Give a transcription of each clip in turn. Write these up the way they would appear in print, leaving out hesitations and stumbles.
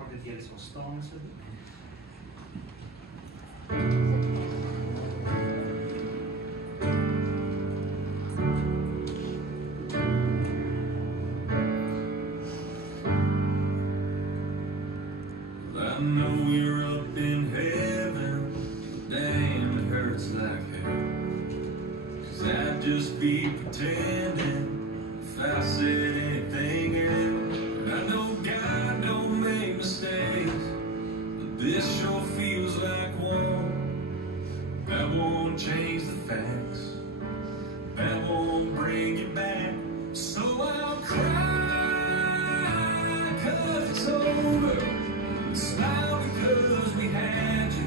vra dat julle sal staan asseblief. I know you're up in heaven, but damn, it hurts like hell. 'Cause I'd just be pretending if I said anything else. And I know God don't make mistakes, but this sure feels like one. That won't change the facts, that won't bring you back. So I'll cry 'cause it's over, smile because we had you,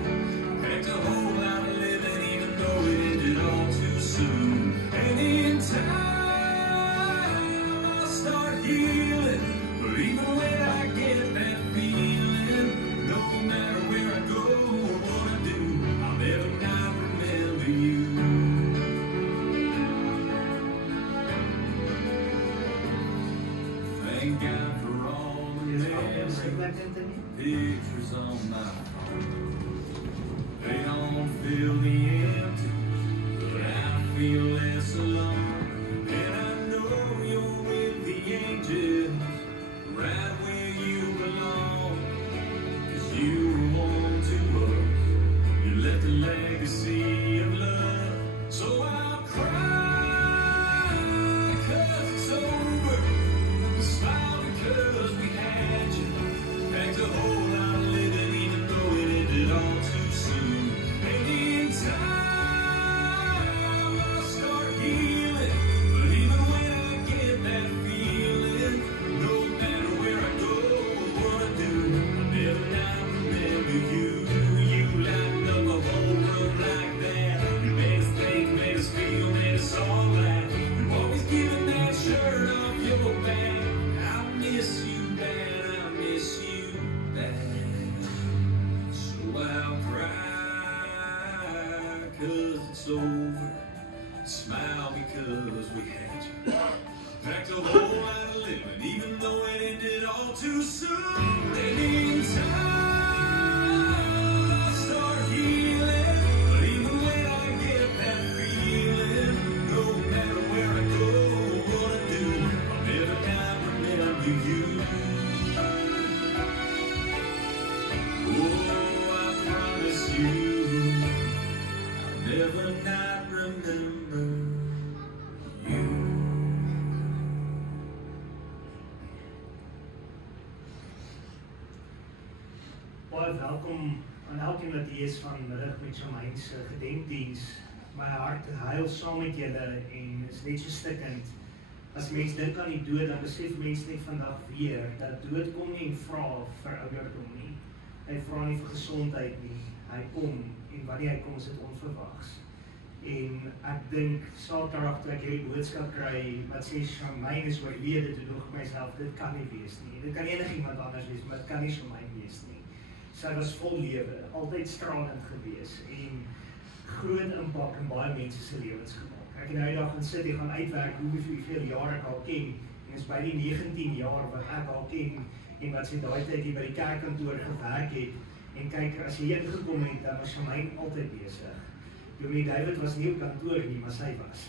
packed a whole lot of living even though it ended all too soon. And in time I'll start healing, but even when I get that feeling, no matter where I go or what I do, I'll never not remember you. Thank God for all the memories, pictures on my phone. They don't fill me empty, but I feel less alone. And I know you're with the angels, right where you belong. 'Cause you were born to us, you left a legacy of love. So I'll cry 'cause it's over, smile because we had you, packed a whole lot of living even though it ended all too soon. And in time I'll start healing, but even when I get that feeling, no matter where I go or what I do, I'll never not remember you. You lighten up a whole room like that. You made us think, made us feel, made us all laugh. You always giving that shirt off your back. I miss you bad, I miss you bad. So I'll cry 'cause it's over, smile because we had you, packed a whole lot of living even though it ended all too soon. And in time I'll start healing, but even when I get that feeling, no matter where I go or what I do, I'll never not remember you. Oh, I promise you, I'll never not remember you. Baie welkom aan elkeen wat hier is vanmiddag met Shamaine se gedenkdiens. My hart huil saam met julle en is net so stikkend. As mens dink aan die dood, dan besef mens net vandag weer dat dood kom nie en vra vir ouderdom nie. Hy vra nie vir gesondheid nie. Hy kom en wanneer hy kom is dit onverwags. En ek dink Saterdag toe ek hierdie boodskap kry wat sê Shamaine is oorlede, toe dink ek myself dit kan nie wees nie. Dit kan enigiemand anders wees, maar dit kan nie Shamaine wees nie. Sy was vol lewe, altyd stralend gewees en groot impak in baie mense se lewens gemaak. Ek het nou die dag gaan sit en gaan uitwerk hoeveel jare ek al ken en is by die 19 jaar wat ek al ken en wat sy daai tyd hier by die kerkkantoor gewerk het en kyk, as jy ingekom het, dan was Shamaine altyd besig. Dominee David was nie op kantoor nie, maar sy was.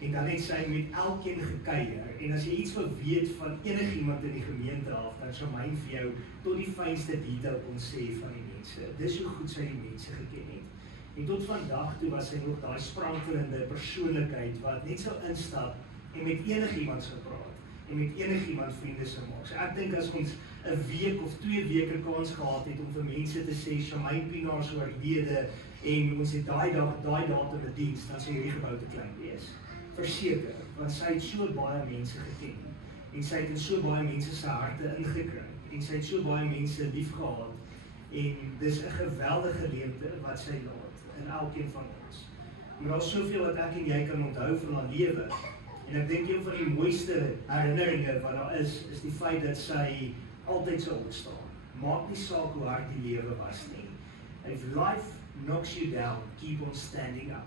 En dan het sy met elkeen gekuier. En as jy iets wil weet van enigiemand in die gemeente af, dan Shamaine vir jou tot die fynste detail kon sê van die mense. Dis hoe goed sy die mense geken het. En tot vandag toe was sy nog daai sprankelende persoonlikheid wat net sou instap en met enigiemand sou praat en met enigiemand vriende sou maak. So ek dink as ons 'n week of 2 weke kans gehad het om vir mense te sê Shamaine Pienaar se oorlede en ons het daai datum 'n diens, dan sê hierdie gebou te klein wees. Verseker, want sy het so baie mense geken en sy het in so baie mense se harte ingekry en sy het so baie mense liefgehad en dis 'n geweldige leemte wat sy laat in elkeen van ons. Maar daar is soveel wat ek en jy kan onthou van haar lewe. En ek dink een van die mooiste herinneringe wat daar is die feit dat sy altyd sou opstaan. Maak nie saak hoe hard die lewe was nie. If life knocks you down, keep on standing up.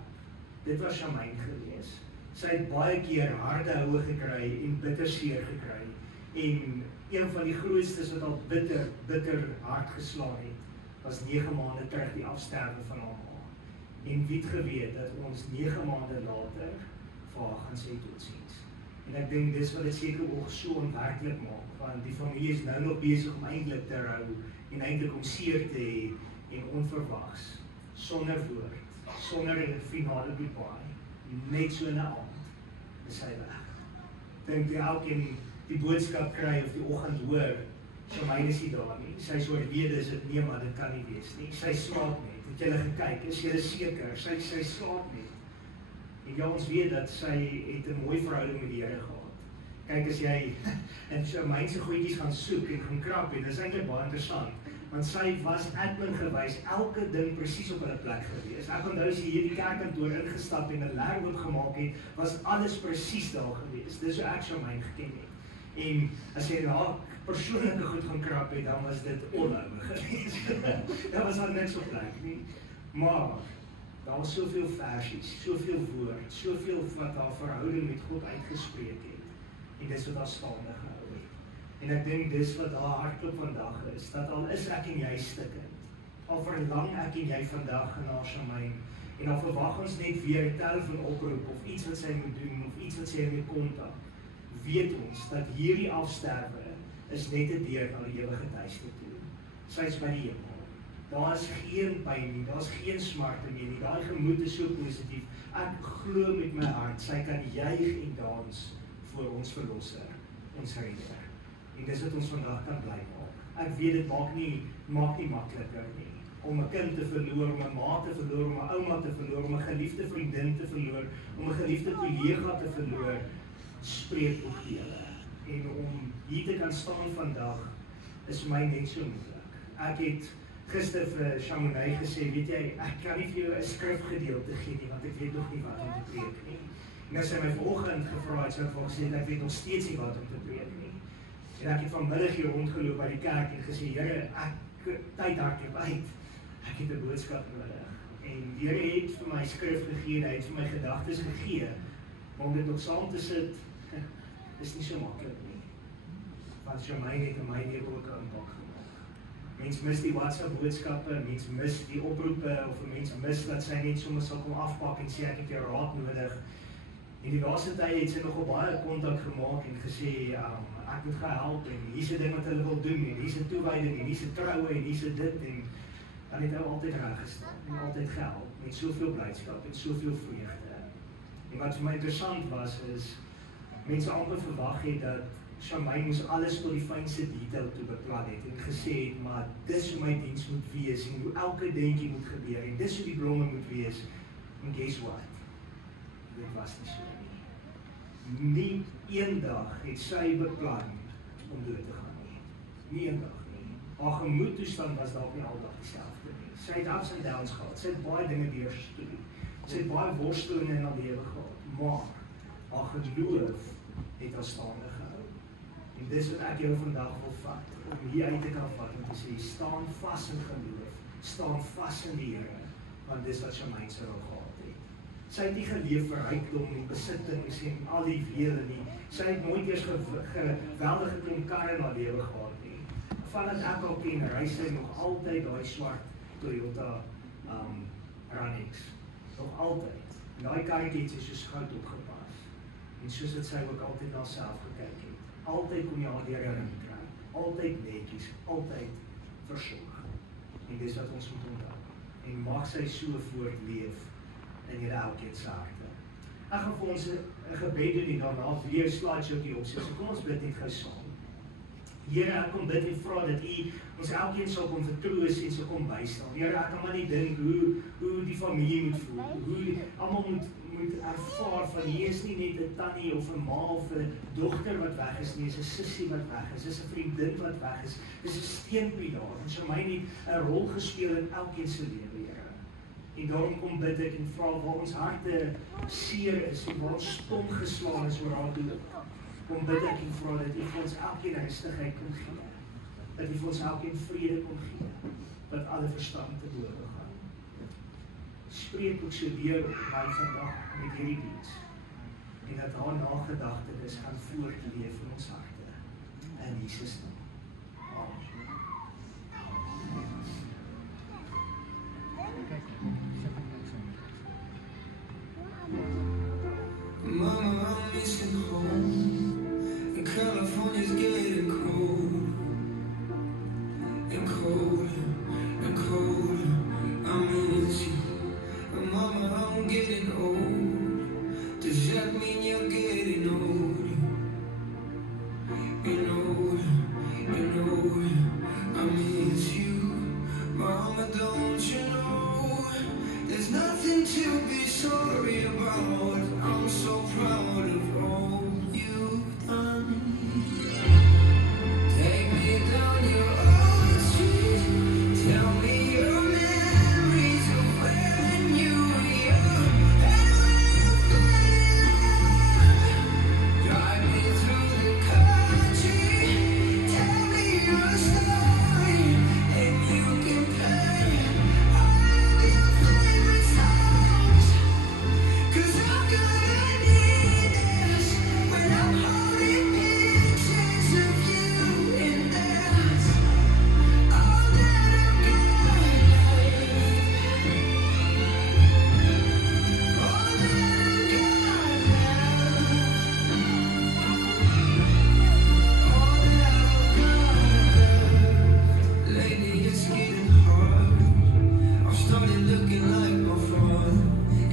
Dit was Shamaine gewees. Sy het baie keer harde houe gekry en bitter seer gekry. En een van die grootstes wat al bitter hard geslaan het, was 9 maande terug die afsterwe van haar ma. En wie het geweet dat ons 9 maande later vir haar gaan sê totsiens. En ek dink dis wat dit seker ook so onwerklik maak, want die familie is nou nog besig om eintlik te rou en eintlik om seer te hê en onverwags, sonder woord, sonder 'n finale goodbye, net so 'n aand is sy weg. Dink jy elkeen die boodskap kry of die oggend hoor, Shamaine is nie daar nie, sy is oorlede, is dit nee, maar dit kan nie wees nie, sy slaap net, het julle gekyk, is julle seker, sy slaap net. En ja, ons weet dat sy het 'n mooi verhouding met die Here gehad. Kyk, as jy in Shamaine se goedjies gaan soek en gaan krap, en dit is eintlik baie interessant, want sy was admin gewys, elke ding presies op hulle plek gewees. Ek onthou as jy hier die kerkkantoor ingestap en 'n leerboek gemaak het, was alles presies daar gewees. Dis hoe ek Shamaine geken het. En as jy daar persoonlike goed gaan krap het, dan was dit onnodig gewees. Daar was al niks op plek nie. Maar daar was soveel versies, soveel woord, soveel wat haar verhouding met God uitgespreek het. En dis wat haar staande gehou het. En ek dink dis wat haar hartklop vandag is, dat al is ek en jy stikkend, al verlang ek en jy vandag na Shamaine, en al verwag ons net weer 'n telefoonoproep, of iets wat sy moet doen, of iets wat sy moet kontak, weet ons dat hierdie afsterwe is net 'n deur na die ewige tuiste toe. Sy is by die hemel. Daar is geen pyn nie, daar is geen smarte meer nie, daai gemoed is so positief. Ek glo met my hart, sy kan juig en dans voor ons verlosser, ons redder. En dis wat ons vandag kan bly maak. Ek weet dit maak nie makliker nie. Om 'n kind te verloor, om 'n ma te verloor, om 'n ouma te verloor, om 'n geliefde vriendin te verloor, om 'n geliefde kollega te verloor, spreek op julle. En om hier te kan staan vandag, is vir my net so moeilik. Ek het gister vir Shamaine gesê, weet jy, ek kan nie vir jou 'n skrifgedeelte gee nie, want ek weet nog nie wat om te preek nie. En as sy my vanoggend gevra het, sou ek vir haar gesê, ek weet nog steeds nie wat om te preek nie. En ek het vanmiddag hier rondgeloop by die kerk en gesê, Here, ek tyd hardloop uit. Ek het 'n boodskap nodig. En die Here het vir my skrif gegee, hy het vir my gedagtes gegee, maar om dit op saam te sit, is nie so maklik nie. Want Shamaine het in my lewe ook 'n impak gemaak. Mens mis die WhatsApp boodskappe, mens mis die oproepe, of 'n mens mis dat sy net sommer sal kom afpak en sê ek het jou raad nodig. En die laaste tyd het sy nogal baie kontak gemaak en gesê, ek moet gehelp en hier's 'n ding wat hulle wil doen en hier's 'n toewyding en hier's 'n troue en hier's 'n dit en dan het hy altyd reg gestaan en altyd gehelp met soveel blydskap en soveel vreugde. En wat vir my interessant was is, mense amper verwag het dat Shamaine moes alles tot die fynste detail toe beplan het en gesê het, maar dis hoe my diens moet wees en hoe elke dingetjie moet gebeur en dis hoe die blomme moet wees. En guess what? Dit was nie so nie. Nie eendag het sy beplan om dood te gaan nie. Nie eendag nie. Haar gemoedtoestand was dalk nie aldag dieselfde nie. Sy het ups en downs gehad. Sy het baie dinge deurgestoei. Sy het baie worstelinge in haar lewe gehad. Maar haar geloof het haar staande gehou. En dis wat ek jou vandag wil vat, om hier uit te kan vat en te sê, staan vas in geloof, staan vas in die Here, want dis wat Shamaine se rol gehad het. Sy het nie geleef vir rykdom en besittings en al die wele nie. Sy het nooit eers geweldige klomp karre in haar lewe gehad nie. Vandat ek al ken, ry sy nog altyd daai swart Toyota Runnings. Nog altyd. Daai karretjie het sy soos goud opgepas. En soos het sy ook altyd na self gekyk het. Altyd kon jy haar deur herinner kry. Altyd netjies, altyd versorg. En dis wat ons moet onthou. En mag sy so voortleef in julle elkeen se harte. Ek gaan vir ons 'n gebed doen en daarna weer 'n slideshowkie opsit. So kom ons bid net gou saam. Here, ek kom bid en vra dat U ons elkeen sal kom vertroos en sal kom bystaan. Here, ek kan maar nie dink hoe die familie moet voel, hoe almal moet ervaar van hier is nie net 'n tannie of 'n ma of 'n dogter wat weg is nie, is 'n sussie wat weg is, is 'n vriendin wat weg is, is 'n steunpilaar. En Shamaine het 'n rol gespeel in elkeen se lewe, Here. En daarom kom bid ek en vra waar ons harte seer is en waar ons stom geslaan is oor haar dood. Kom bid ek en vra dat U vir ons elkeen rustigheid kon gee. Dat U vir ons elkeen vrede kon gee, wat alle verstand te bowe gaan. Spreek ook so deur op my vandag met hierdie diens. En dat haar nagedagtenis gaan voortleef in ons harte. in Jesus naam. Amen. Mama, I'm missing home, and California's getting cold, and colder, and colder. I miss you, and Mama, I'm getting old. Does that mean you're getting older? And older, and older. I miss you, Mama, don't you know? There's nothing to be sorry about. I'm so proud of all you've done. Take me down your old street. Tell me your memories of when you were young and when you fell in love. Drive me through the country. Tell me your story, and you can play all your favorite songs. 'Cause I'm gonna need this when I'm holding pictures of you, and that's all that I've got left. All that I've got left. All that I've got left. Lately it's getting hard. I've started looking like my father,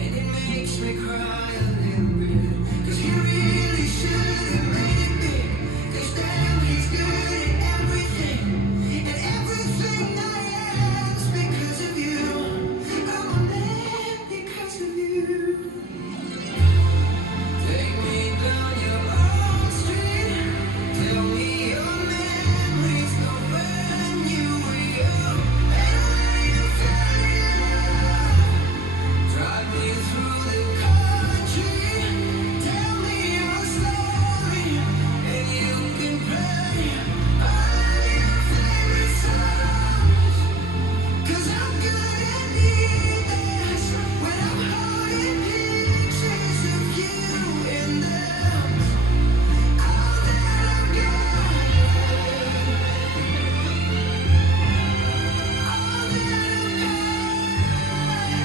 and it makes me cry a little bit. 'Cause he really should have made me. 'Cause damn, he's good at everything, and everything I am's because of you. I'm a man because of you. Take me down your old street. Tell me your memories of when you were young and when you fell in love. Drive me through the country. Tell me your story, and you can play all your favorite songs. 'Cause I'm gonna need this when I'm holding pictures of you, and that's all that I've got left. All that I've got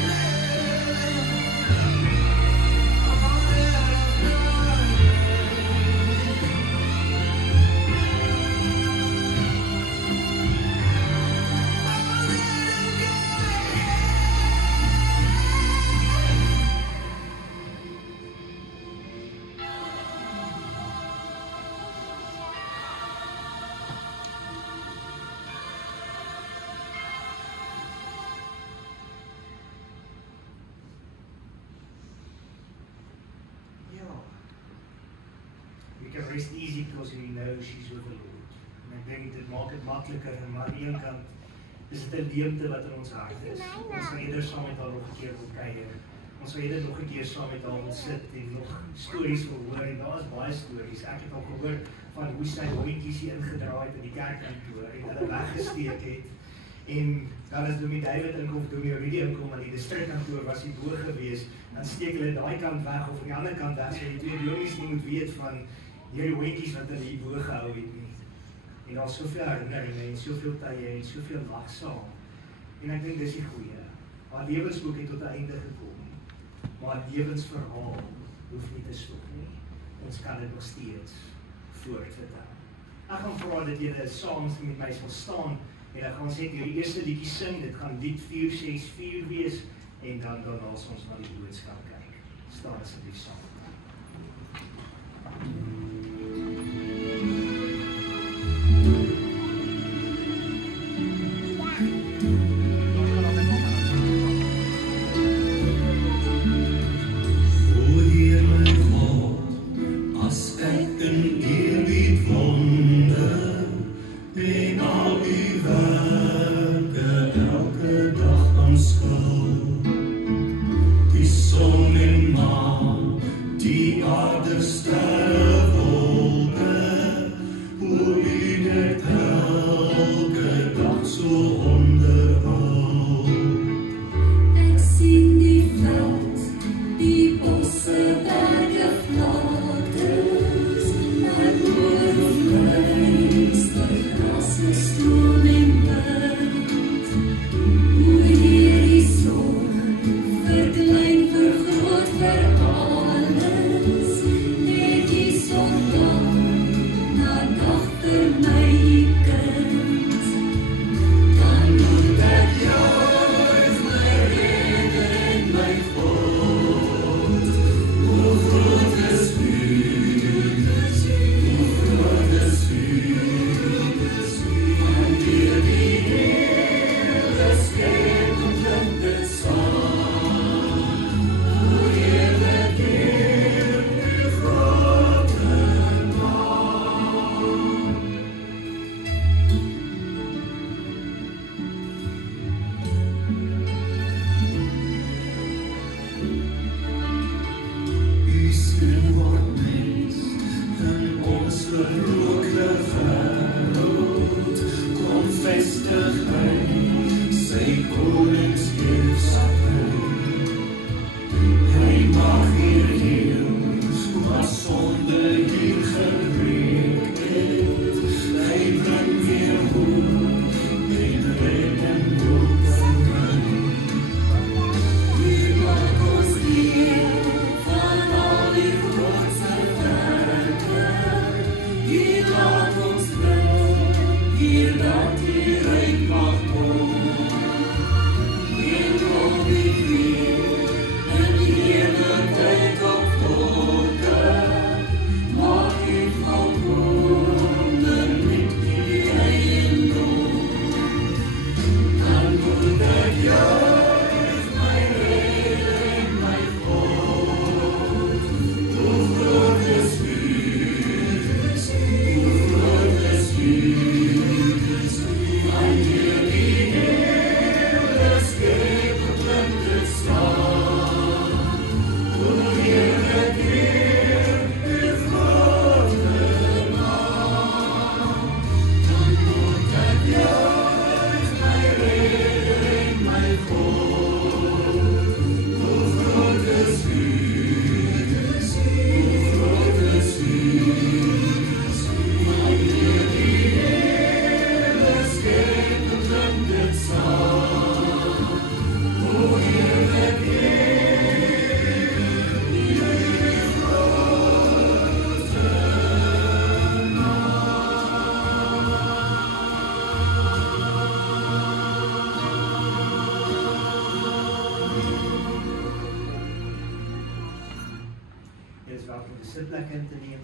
left. All that I've got Ja. You can rest easy because you know she's with the Lord. En ek dink dit maak dit makliker, en maar aan die een kant is dit 'n leemte wat in ons hart is. Ons sal eerder saam met haar nog 'n keer wil kuier. Ons sal eerder nog 'n keer saam met haar wil sit en nog stories wil hoor, en daar is baie stories. Ek het al gehoor van hoe sy hondjies hier ingedraai het in die kerkkantoor en hulle weggesteek het. En dan as Dominee David inkom, Dominee Rudy inkom, en die distrikkantoor was hier bo gewees, dan steek hulle daai kant weg of aan die ander kant weg, so die twee dominees nie moet weet van hierdie hondjies wat hulle hier bo gehou het nie. En daar is soveel herinneringe en soveel tye en soveel lag saam. En ek dink dis die goeie. Haar lewensboek het tot 'n einde gekom, maar haar lewensverhaal hoef nie te stop nie. Ons kan dit nog steeds voortsit. Ek gaan vra dat julle saam met my sal staan, en dan gaan ons net die eerste liedjie sing. Dit gaan lied 464 wees, en dan as ons na die boodskap kyk. Staan asseblief saam. O Heer my God, as ek in eerbied wonder en al u werke elke dag aanskou, die son en maan, verrookte wêreld kom vestig by sy koningsheersapy. Hy mag hier heel wat sonde hier gebreek het. Hy bring weer hoop en redding van my. Hier maak ons deel van al die grootse werke. Hier laat ons bid, hier dat die ryk mag kom. Hier kom die weer, en die heerlijkheid op wolke. Maak die van wonderlik die eiendom. Dan moet ek juich my Redder en my God. Hoe groot is U, hoe groot is U, van hierdie hele skepe klim dit staan. Hoe heerlik Heer, U grote naam. Dan moet ek juich my Redder en my God. Hoe groot is U, hoe groot is U, van hierdie hele skepe klim dit staan. Hoe heerlik Heer, U grote Jy is welkom om die sitplek in te neem.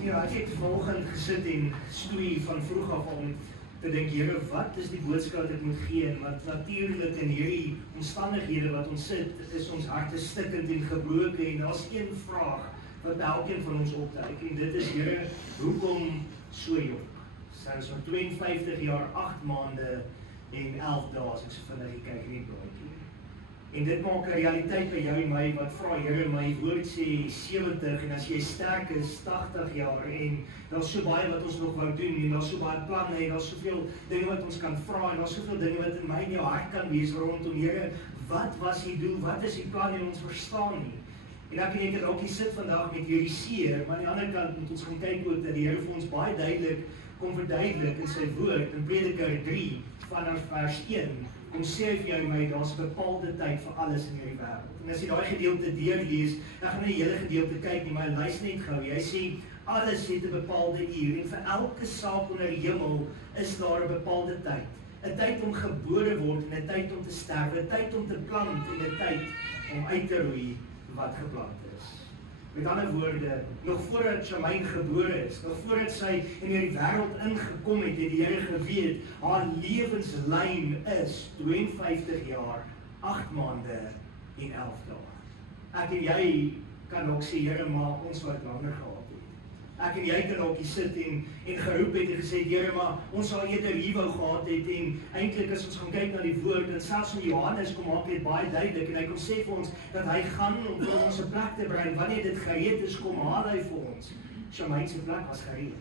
Ja, ek het vanoggend gesit en stoei van vroeg af om te dink, Here, wat is die boodskap wat ek moet gee? Want natuurlik in hierdie omstandighede wat ons sit, is ons harte stikkend en gebroken en daar's een vraag wat elkeen van ons opduik en dit is, Here, hoekom so jonk? Sy is van 52 jaar, 8 maande en 11 dae, as ek so vinnig kyk in die blaadjie. En dit maak 'n realiteit by jou en my, wat vra Here, my woord sê 70 en as jy sterk is 80 jaar en daar's so baie wat ons nog wou doen en daar's so baie planne en daar's soveel dinge wat ons kan vra en daar's soveel dinge wat in my en jou hart kan wees rondom Here, wat was die doel, wat is die plan en ons verstaan nie. En dan kan jy dit ook hier sit vandag met hierdie seer, maar aan die ander kant moet ons gaan kyk ook dat die Here vir ons baie duidelik kom verduidelik in sy woord in Prediker 3 vanaf vers 1. Kom sê vir jou en my, daar's 'n bepaalde tyd vir alles in hierdie wêreld. En as jy daai gedeelte deurlees, ek gaan nie die hele gedeelte kyk nie, maar luister net gou. Hy sê alles het 'n bepaalde uur en vir elke saak onder die hemel is daar 'n bepaalde tyd. 'n Tyd om gebore word en 'n tyd om te sterwe, 'n tyd om te plant en 'n tyd om uit te roei wat geplant is. Met ander woorde, nog voordat Charmaine gebore is, nog voordat sy in hierdie wêreld ingekom het die Here geweet, haar lewenslyn is 52 jaar, 8 maande en 11 dae. Ek en jy kan ook sê, Here, maar ons wat langer gehad het. Ek en jy kan ook hier sit en geroep het en gesê, Here, maar ons sal eerder hier wou gehad het en eintlik as ons gaan kyk na die woord, en selfs in Johannes kom maak dit baie duidelik en hy kom sê vir ons dat hy gaan om vir ons 'n plek te bring. Wanneer dit gereed is, kom haal hy vir ons. Charmaine se plek was gereed.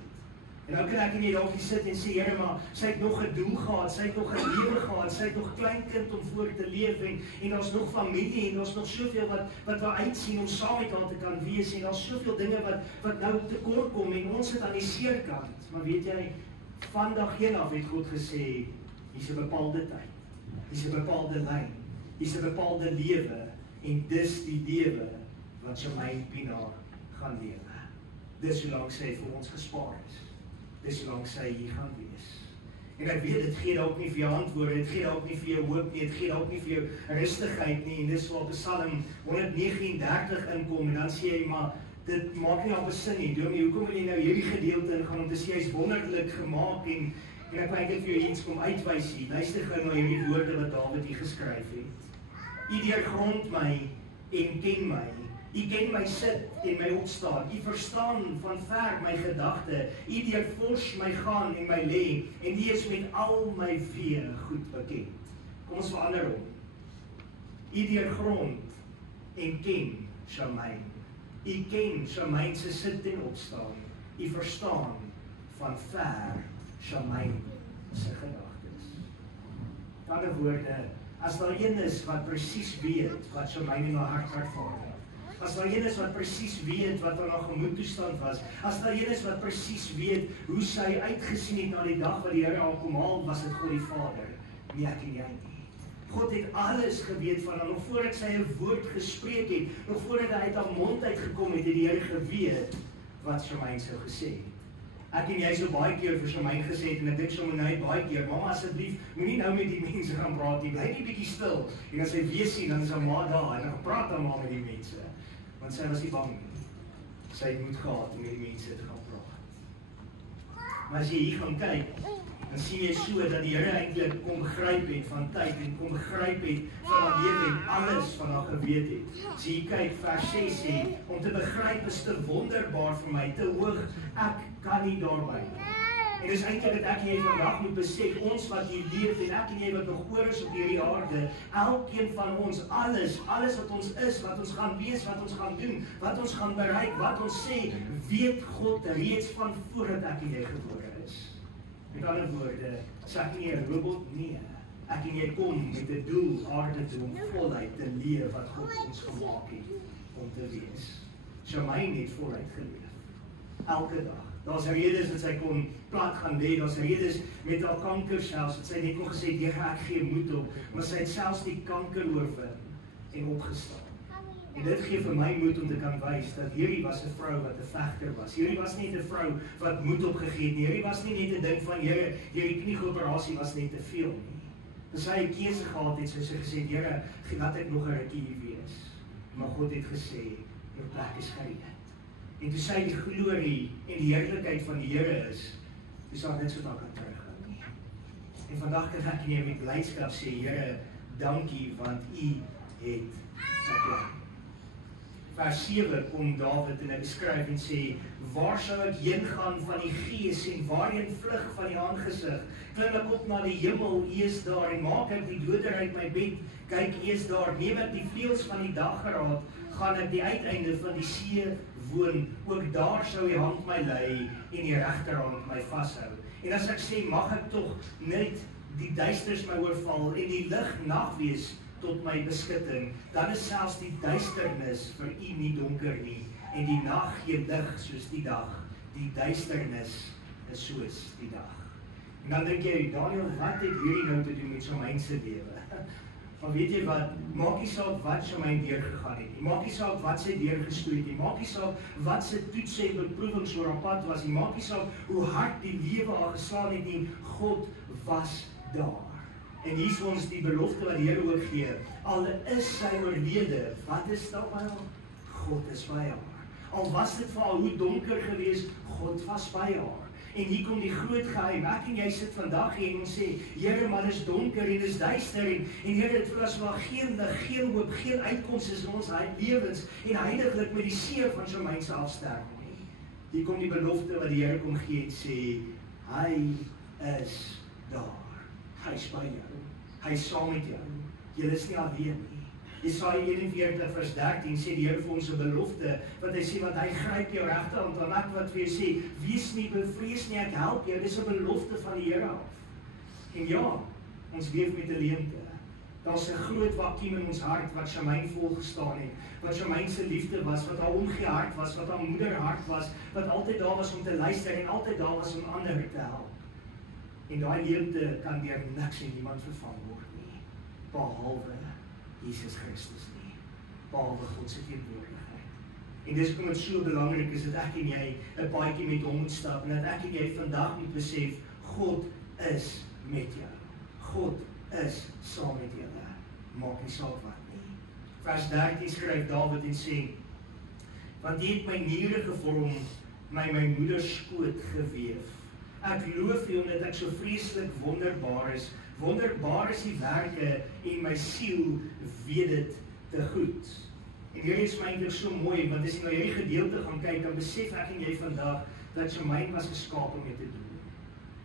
En nou kan ek nie dalk hier sit en sê, Here, maar sy het nog 'n doel gehad, sy het nog 'n lewe gehad, sy het nog kleinkind om voor te leef en daar's nog familie en daar's nog soveel wat wou uitsien om saam met haar te kan wees en daar's soveel dinge wat nou tekort kom en ons sit aan die seerkant. Maar weet jy, vandag heen af het God gesê, hier's 'n bepaalde tyd, hier's 'n bepaalde lyn, hier's 'n bepaalde lewe en dis die lewe wat Charmaine Pinaar gaan lewe. Dis hoe lank sy vir ons gespaar is. Dis hoe lank sy hier gaan wees. En ek weet, dit gee dalk nie vir jou antwoorde, dit gee dalk nie vir jou hoop nie, dit gee dalk nie vir jou rustigheid nie, en dis waar Psalm 139 inkom, en dan sê jy, maar dit maak nie op 'n sin nie, Dominee, hoekom wil jy nou hierdie gedeelte ingaan, om te sê, hy's wonderlik gemaak, en ek wil eintlik vir jou iets kom uitwys hier, luister gou na hierdie woorde wat Dawid hier geskryf het. U deurgrond my en ken my, U ken my sit en my opstaan, U verstaan van ver my gedagte, U deurvors my gaan en my lê, en U is met al my weë goed bekend. Kom ons verander hom. U deurgrond en ken Charmaine. U ken Shamaine se sit en opstaan. U verstaan van ver Shamaine se gedagtes. Met ander woorde, as daar een is wat presies weet wat Shamaine in haar hart rechtvaardig, as daar een is wat presies weet wat haar gemoedtoestand was, as daar een is wat presies weet hoe sy uitgesien het na die dag wat die Here haar kom haal, was dit God die Vader, nie ek en jy nie. God het alles geweet van haar, nog voordat sy 'n woord gespreek het, nog voordat hy uit haar mond uitgekom het die Here geweet wat Shamaine sou gesê het. Ek en jy sou baie keer vir Shamaine gesê het, en ek dink sommer nou baie keer, mamma asseblief, moenie nou met die mense gaan praat nie, bly net bietjie stil, en as sy weer sien, dan is haar ma daar, en dan praat haar ma met die mense, want sy was nie bang nie. Sy het moed gehad om met die mense te gaan praat. Maar as jy hier gaan kyk, dan sien jy so dat die Here eintlik kom begryp het van tyd en kom begryp het van haar lewe en alles van haar geweet het. As jy kyk, vers 6 sê, om te begryp is te wonderbaar vir my, te hoog, ek kan nie daarby nie. En dis eintlik dat ek en jy vandag moet besef, ons wat hier leef en ek en jy wat nog oor is op hierdie aarde, elkeen van ons, alles wat ons is, wat ons gaan wees, wat ons gaan doen, wat ons gaan bereik, wat ons sê, weet God reeds van voordat ek en jy gebore is. Met ander woorde, is ek nie 'n robot? Nee. Ek en jy kom met 'n doel aarde toe om voluit te leef wat God ons gemaak het om te wees. Shamaine het voluit geleef. Elke dag. Daar's redes dat sy kon plat gaan lê, daar's redes met haar kanker selfs, dat sy net kon gesê, Here, ek gee moed op, maar sy het selfs die kanker oorwin en opgestaan. En dit gee vir my moed om te kan wys dat hierdie was 'n vrou wat 'n vegter was. Hierdie was nie 'n vrou wat moed opgegee het nie. Hierdie was nie net 'n ding van Here, hierdie knieoperasie was net te veel nie. As sy 'n keuse gehad het, sy gesê, Here, laat ek nog 'n rukkie hier wees. Maar God het gesê, jou plek is gereed. En toe sy die glorie en die heerlikheid van die Here is, toe sal dit so dalk kan teruggaan nie. En vandag kan ek nie met blydskap sê, Here, dankie, want U het 'n plan. Vers 7 kom Dawid en hy beskryf en sê, waar sou ek heen gaan van die gees en waarheen vlug van die aangesig? Klim ek op na die hemel, U is daar, en maak ek die doder uit my bed, kyk, U is daar, neem ek die vleuels van die daggeraad, gaan ek die uiteinde van die see woon, ook daar sou die hand my lei en die regterhand my vashou. En as ek sê, mag ek tog net die duisters my oorval en die lig nag wees tot my beskutting, dan is selfs die duisternis vir U nie donker nie, en die nag gee lig soos die dag, die duisternis is soos die dag. En dan dink jy, Daniel, wat het hierdie nou te doen met Shamaine se lewe? Maar weet jy wat, maak nie saak wat Shamaine deurgegaan het nie, maak nie saak wat sy deurgestoei het nie, maak nie saak wat sy toets en beproewings oor haar pad was nie, maak nie saak hoe hard die lewe haar geslaan het nie, God was daar. En hier is ons die belofte wat die Here ook gee, al is sy oorlede, wat is daar by haar? God is by haar. Al was dit vir haar hoe donker geweest, God was by haar. En hier kom die groot geheim, ek en jy sit vandag hier en ons sê, Here, maar dit is donker en dit is duister, en Here, dit voel as maar geen lig, geen hoop, geen uitkoms is in ons lewens, en heiliglik met die seer van Shamaine se afsterwing nie. Hier kom die belofte wat die Here kom gee en sê, hy is daar. Hy is by jou. Hy is saam met jou. Jy is nie alleen nie. Jesaja 41 vers 13 sê die Here vir ons 'n belofte, wat hy sê, want hy gryp jou regterhand aan, ek wat vir jou sê, wees nie bevrees nie, ek help jou. Dis 'n belofte van die Here af. En ja, ons leef met 'n leemte. Daar's 'n groot vakuum in ons hart wat Shamaine volgestaan het, wat Shamaine se liefde was, wat haar omgee hart was, wat haar moederhart was, wat altyd daar was om te luister en altyd daar was om ander te help. En daai leemte kan deur niks en niemand vervang word nie, behalwe Jesus Christus nie, behalwe God se teenwoordigheid. En dis hoekom dit so belangrik is dat ek en jy 'n paadjie met hom moet stap, en dat ek en jy vandag moet besef, God is met jou. God is saam met julle. Maak nie saak wat nie. Vers 13 skryf Dawid en sê, want U het my niere gevorm, my moeder skoot geweef. Ek loof U omdat ek so vreeslik wonderbaar is. Wonderbaar is die werke en my siel weet dit te goed. En hierdie is my eintlik so mooi, want as jy na hierdie gedeelte gaan kyk, dan besef ek en jy vandag dat Shamaine was geskaap om dit te doen.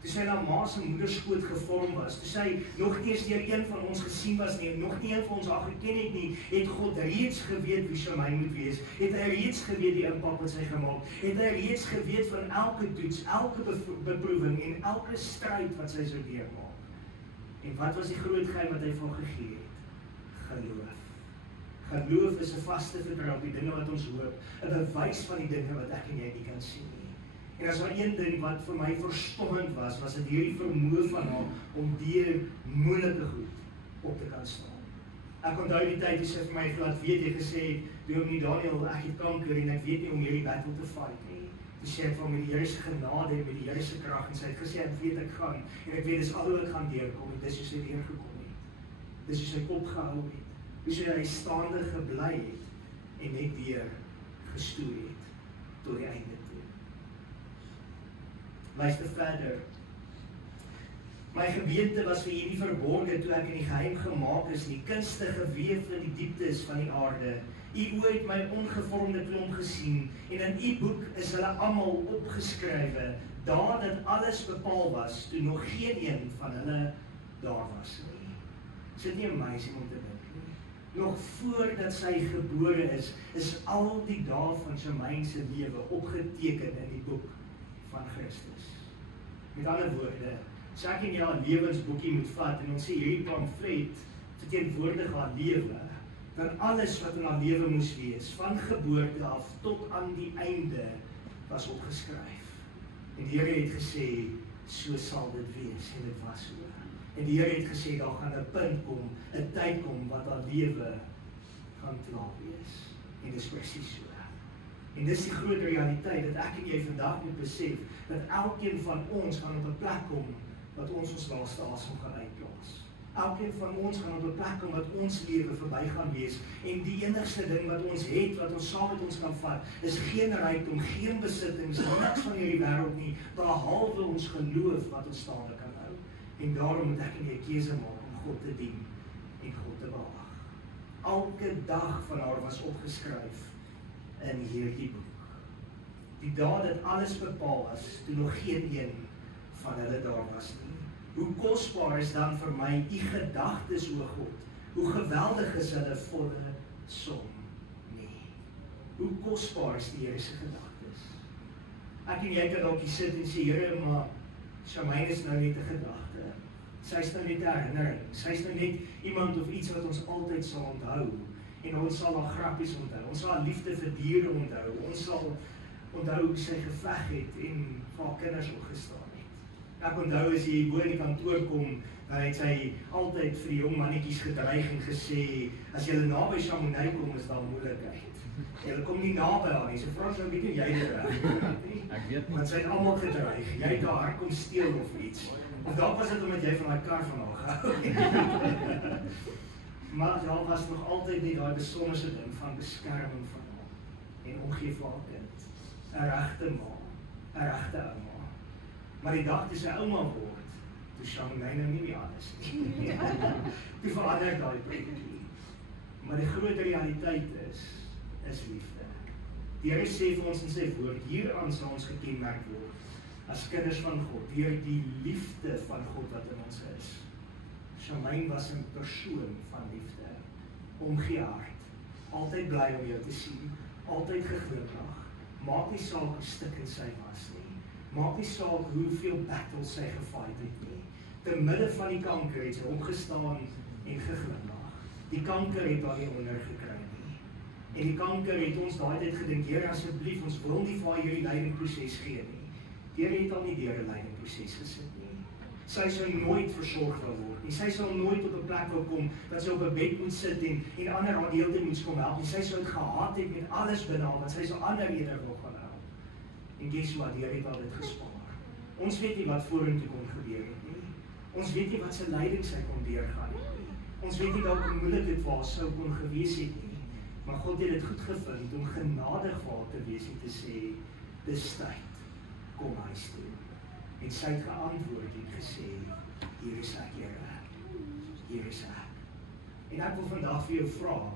toe sy na ma se moederskoot gevorm was, toe sy nog nie eens deur een van ons gesien was nie, en nog nie een van ons haar geken het nie, het God reeds geweet wie Shamaine moet wees, het hy reeds geweet die impak wat sy gemaak, het hy reeds geweet van elke toets, elke beproewing en elke stryd wat sy sou deurmaak. En wat was die groot geheim wat hy vir haar gegee het? Geloof. Geloof is 'n vaste vertroue op die dinge wat ons hoop, 'n bewys van die dinge wat ek en jy nie kan sien nie. En as daar een ding wat vir my verstommend was, was dit hierdie vermoë van haar om deur moeilike goed op te kan staan. Ek onthou die tyd toe sy vir my laat weet, jy gesê, Dominee Daniel, ek het kanker en ek weet nie om hierdie battle te fight nie. Toe sê ek van met die Here se genade en met die Here se krag, en sy het gesê, ek weet ek gaan, en ek weet dis al hoe ek gaan deurkom, en dis hoe sy deurgekom het. Dis hoe sy kop gehou het, hoe sy hy staande gebly het, en net deur gestoei het, tot die einde toe. Luister verder. My gewete was vir u nie verborge toe ek in die geheim gemaak is nie, kunste geweef in die dieptes van die aarde. U oë het my ongevormde klomp gesien, en in u boek is hulle almal opgeskrywe, daar dat alles bepaal was, toe nog geen een van hulle daar was nie. Is dit nie amazing om te dink nie? Nog voordat sy gebore is al die dae van Shamaine se lewe opgeteken in die boek van Christus. Met ander woorde, as ek en jy 'n lewensboekie moet vat en ons sê hierdie pamflet verteenwoordig haar lewe, dan alles wat in haar lewe moes wees, van geboorte af tot aan die einde, was opgeskryf. En die Here het gesê, so sal dit wees, en dit was so. En die Here het gesê, daar gaan 'n punt kom, 'n tyd kom, wat haar lewe gaan klaar wees. En dis presies so. En dis die groot realiteit, dat ek en jy vandag moet besef, dat elkeen van ons gaan op 'n plek kom, wat ons laaste asem gaan uitblaas. Elkeen van ons gaan op 'n plek kom wat ons lewe verby gaan wees, en die enigste ding wat ons het, wat ons saam met ons kan vat, is geen rykdom, geen besittings, niks van hierdie wêreld nie, behalwe ons geloof wat ons staande kan hou. En daarom moet ek en jy 'n keuse maak om God te dien en God te behaag. Elke dag van haar was opgeskryf in hierdie boek. Die dae dat alles bepaal was, toe nog geen een van hulle daar was nie. Hoe kosbaar is dan vir my u gedagtes, o God? Hoe geweldig is hulle volle som nie. Hoe kosbaar is die Here se gedagtes? Ek en jy kan dalk hier sit en sê, Here, maar Shamaine is nou net 'n gedagte. Sy is nou net 'n herinnering. Sy is nou net iemand of iets wat ons altyd sal onthou. En ons sal haar grappies onthou. Ons sal haar liefde vir diere onthou. Ons sal onthou hoe sy geveg het en vir haar kinders opgestaan het. Ek onthou as jy bo in die kantoor kom, dan het sy altyd vir die jong mannetjies gedreig en gesê, as julle naby Shamaine kom, is daar moeilikheid. Julle kom nie naby haar nie, so vra sy, weet jy dit reg? Ek weet nie. Want sy het almal gedreig. Jy het haar kom steel of iets. Of dalk was dit omdat jy van haar kar van haar gehou het. Maar daar was nog altyd nie daai besonderse ding van beskerming van haar en omgee vir haar kind. 'n regte ma, 'n regte ouma. Maar die dag toe sy ouma word, toe Shamaine nou nie meer alles nie. Toe verander daai prentjie. Maar die groot realiteit is liefde. Die Here sê vir ons in sy woord, hieraan sal ons gekenmerk word as kinders van God, deur die liefde van God wat in ons is. Shamaine was 'n persoon van liefde, omgee hart, altyd bly om jou te sien, altyd geglimlag, maak nie saak hoe stikkend sy was nie, maak nie saak hoeveel battles sy gefight het nie, te midde van die kanker het sy opgestaan en geglimlag. Die kanker het haar nie onder gekry nie, en die kanker het ons daai tyd gedink, Here asseblief, ons wil nie vir haar hierdie lydingproses gee nie. Die Here het al nie deur 'n lydingproses gesit nie. Sy sou nooit versorg wil word nie. Sy sal nooit op 'n plek wil kom dat sy op 'n bed moet sit en ander haar die hele tyd moet kom help nie. Sy sou dit gehaat het met alles binne haar, want sy sou ander eerder wil gaan help. En guess what, die Here het al dit gespaar. Ons weet nie wat vorentoe kon gebeur het nie. Ons weet nie wat se lyding sy kon deurgaan nie. Ons weet nie dalk hoe moeilik dit vir haar sou kon gewees het nie. Maar God het dit goed gevind om genadig vir haar te wees en te sê, dis tyd, kom huis toe. En sy het geantwoord en gesê, hier is ek, Here, hier is ek. En ek wil vandag vir jou vra,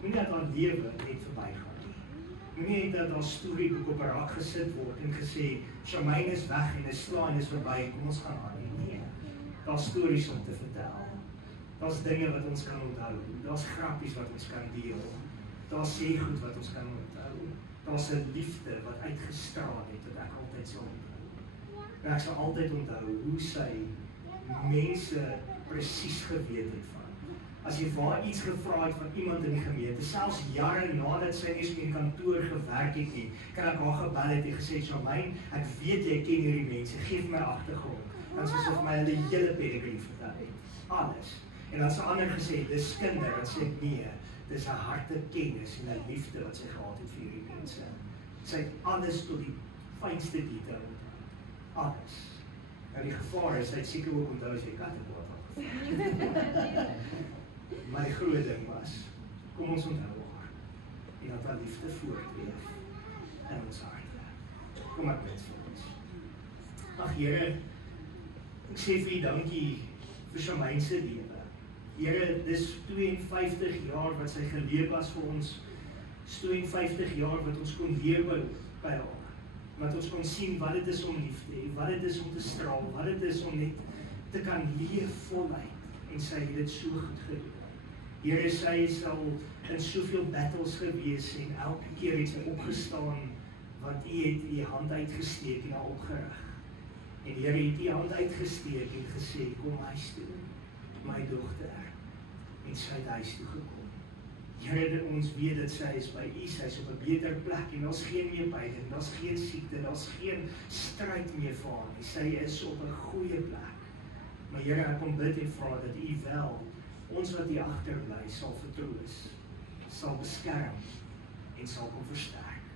moenie dat haar lewe net verbygaan nie. Moenie net dat daar storieboek op 'n rak gesit word en gesê, Charmaine is weg en is klaar en is verby, kom ons gaan aan. Nee, daar's stories om te vertel. Daar's dinge wat ons kan onthou. Daar's grappies wat ons kan deel. Daar's sê goed wat ons kan onthou. Daar's 'n liefde wat uitgestraal het wat ek altyd sal onthou. En ek sal altyd onthou hoe sy mense presies geweet het van. As jy vir haar iets gevra het van iemand in die gemeente, selfs jare nadat sy nie in die kantoor gewerk het nie, kan ek haar gebel het en gesê, Charmaine, ek weet jy ken hierdie mense, geef my agtergrond. Dan sy vir my hulle hele pedigree vertel het. Alles. En dan sy ander gesê, dis kinder, en sê nee, dis 'n hartekennis en 'n liefde wat sy gehad het vir hierdie mense. Sy het alles tot die fynste detail onthou. Alles. Nou die gevaar is, sy het seker ook onthou as jy katte kwaad had. Maar die groot ding was, kom ons onthou haar. En dat haar liefde voortleef in ons harte. Kom ek bid vir ons. Ag Here, ek sê vir U dankie vir Charmaine se lewe. Here, dis 52 jaar wat sy geleef was vir ons. 52 jaar wat ons kon lewe by haar. Wat ons kon sien wat dit is om lief te hê, wat dit is om te straal, wat dit is om net te kan leef voluit. En sy het dit so goed gedoen. Here, sy is al in soveel battles gewees en elke keer het sy opgestaan want U het U hand uitgesteek en haar opgerig. En Here het U hand uitgesteek en gesê, kom huis toe, my dogter. En sy het huis toe gekom. Here, ons weet dat sy is by U, sy is op 'n beter plek en daar's geen meer pyn, daar's geen siekte, daar's geen stryd meer vir haar nie. Sy is op 'n goeie plek. Maar Here, ek kom bid en vra dat U wel ons wat hier agterbly sal vertroos, sal beskerm en sal kom versterk.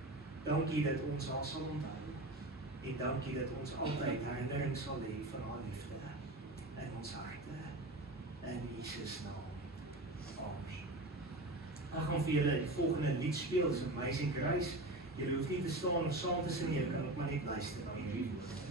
Dankie dat ons haar sal onthou en dankie dat ons altyd herinnering sal hê van haar liefde in ons harte. In Jesus naam. Amen. Ek gaan vir julle die volgende lied speel, dis Amazing Grace. Julle hoef nie te staan of saam te sing nie, kan ook maar net luister na hierdie woorde.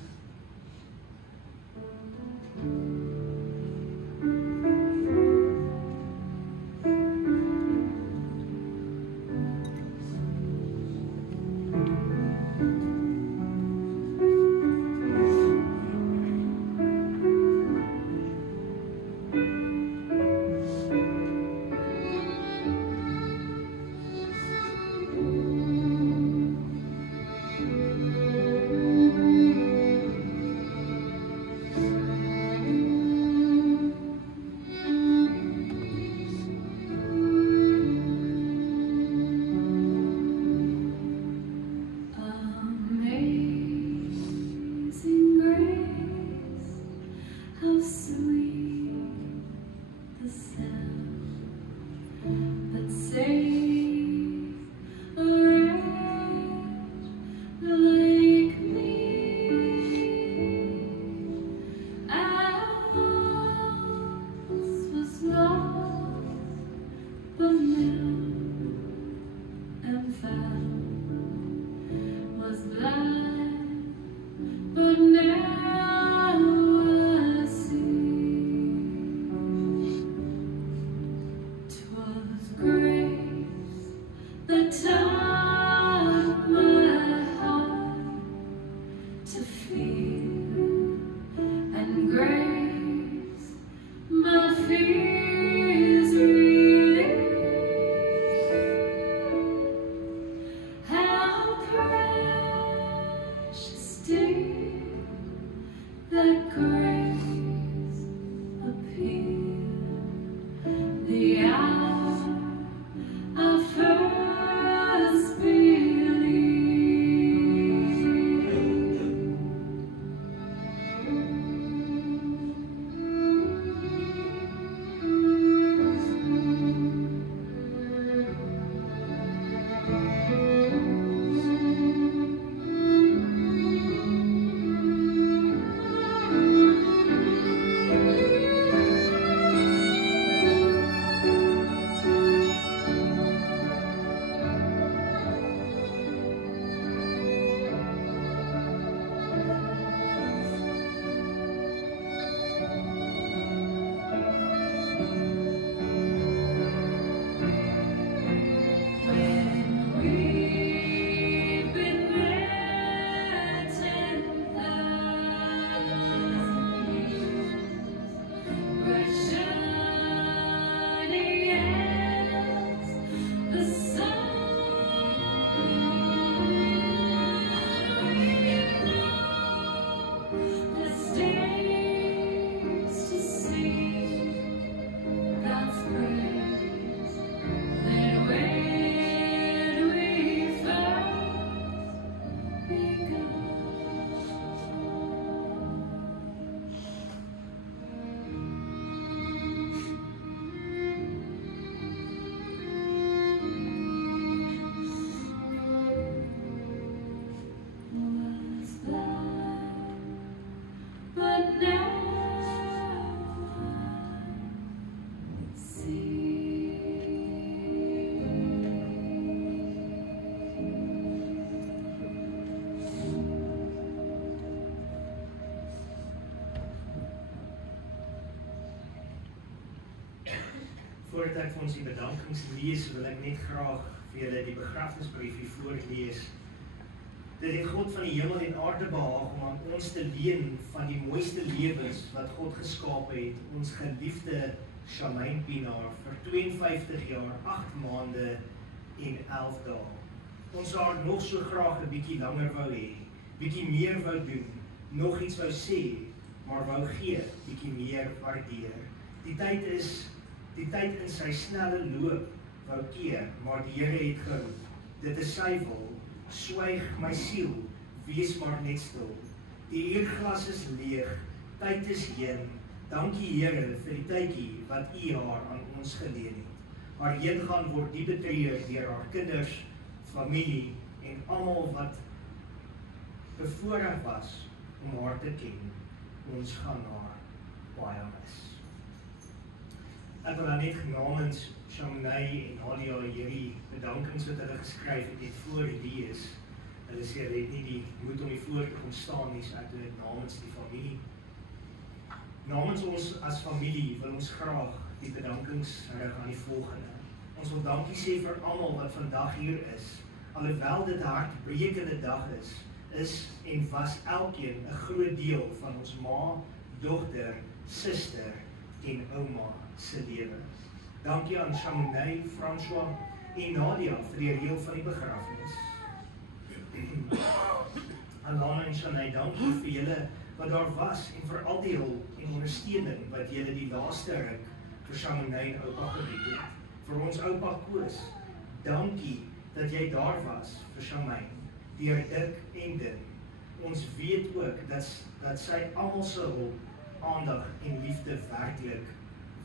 voordat ek vir ons die bedankings lees, wil ek net graag vir julle die begrafnisbrief hier voorlees. Dit het God van die hemel en aarde behaag om aan ons te leen van die mooiste lewens wat God geskaap het, ons geliefde Charmaine Pienaar vir 52 jaar, 8 maande en 11 dae. Ons haar nog so graag 'n bietjie langer wou hê, bietjie meer wou doen, nog iets wou sê, maar wou gee, bietjie meer waardeer. Die tyd in sy snelle loop wou keer, maar die Here het geroep. Dit is sy wil, swyg my siel, wees maar net stil. Die uurglas is leeg, tyd is heen. Dankie Here vir die tydjie wat U haar aan ons geleen het. Haar heengaan word die betreur deur haar kinders, familie en almal wat bevoorreg was om haar te ken. Ons gaan haar baie mis. Ek wil dan net namens Charmaine en Nadia hierdie bedankings wat hulle geskryf het net voor lees. Hulle sê hulle het nie die moed om hier voor te kom staan nie, so ek doen dit namens die familie. Namens ons as familie wil ons graag die bedankings rig aan die volgende. Ons wil dankie sê vir almal wat vandag hier is. Alhoewel dit 'n hartbrekende dag is en was elkeen 'n groot deel van ons ma, dogter, suster en ouma se lewe. Dankie aan Charmaine, François en Nadia vir die reël van die begrafnis. Alana en Charmaine, dankie vir julle wat daar was en vir al die hulp en ondersteuning wat julle die laaste ruk vir Charmaine en oupa gebied het. Vir ons oupa Koos, dankie dat jy daar was vir Charmaine, deur dik en dun. Ons weet ook dat sy almal se hulp, aandag en liefde werklik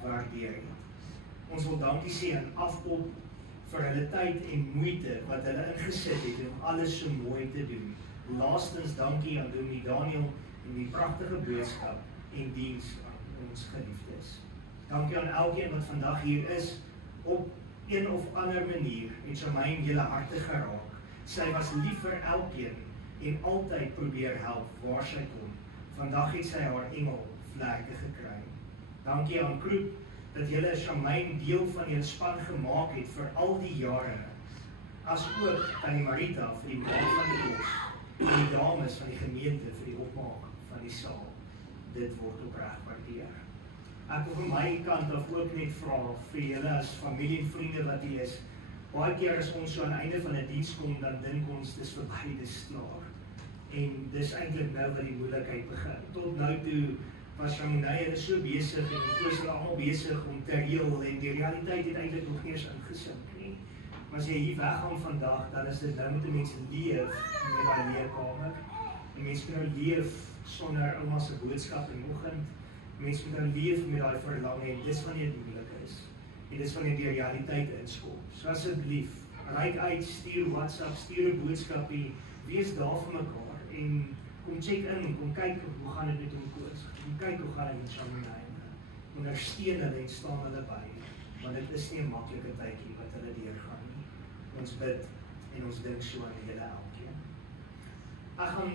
waardeer het. Ons wil dankie sê aan Afkop vir hulle tyd en moeite wat hulle ingesit het om alles so mooi te doen. Laastens dankie aan Dominee Daniel en die pragtige boodskap en diens aan ons geliefdes. Dankie aan elkeen wat vandag hier is. Op een of ander manier het Charmaine julle harte geraak. Sy was lief vir elkeen en altyd probeer help waar sy kon. Vandag het sy haar engelvlerke gekry. Dankie aan Kroep dat julle Charmaine deel van julle span gemaak het vir al die jare. As ook aan die Marita vir die maak van die kos en die dames van die gemeente vir die opmaak van die saal. Dit word opreg waardeer. Ek wil van my kant af ook net vra vir julle as familie en vriende wat hier is. Baie keer as ons so aan die einde van 'n diens kom, dan dink ons dis verby, dis klaar. En dis eintlik nou wat die moeilikheid begin. Tot nou toe was Charmaine so besig en Koos hulle almal besig om te reël en die realiteit het eintlik nog nie eens ingesink nie. Maar as jy hier weggaan vandag, dan is dit nou met 'n mens leef met daai leerkamer. 'n Mens moet nou leef sonder ouma se boodskap in die oggend. Mens moet nou leef met daai verlange en dis wanneer dit moeilik is. En dis wanneer die realiteit inskop. So asseblief, reik uit, stuur WhatsApp, stuur 'n boodskapie, wees daar vir mekaar en kom check in, kom kyk hoe gaan dit met hom Koos. Kom kyk hoe gaan dit met Charmaine. Ondersteun hulle en staan hulle by, want dit is nie 'n maklike tydjie wat hulle deurgaan nie. Ons bid en ons dink so aan julle elkeen. Ek gaan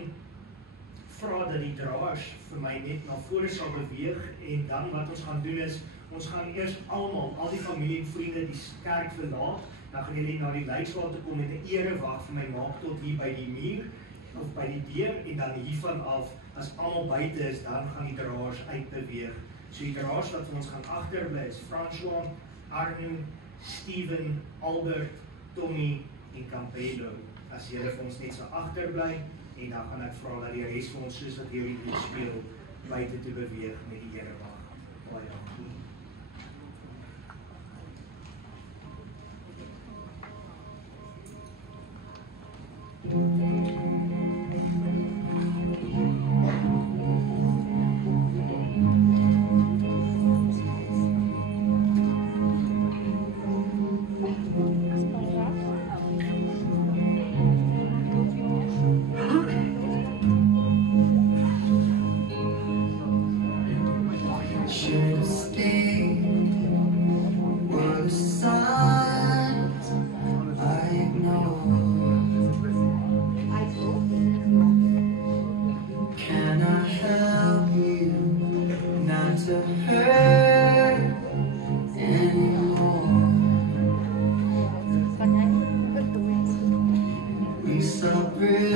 vra dat die draers vir my net na vore sal beweeg en dan wat ons gaan doen is, ons gaan eers almal, al die familie en vriende die kerk verlaat, dan gaan julle na die lijkslaat toe kom met 'n erewag vir my maak tot hier by die muur of by die deur en dan hiervan af, as almal buite is, dan gaan die draers uitbeweeg. So die draers wat vir ons gaan agterbly is François, Arno, Steven, Albert, Tommy en Campello. As julle vir ons net so agterbly en dan gaan ek vra dat die res van ons soos wat hierdie lied speel buite toe beweeg met die erewag. Baie dankie. Should breath.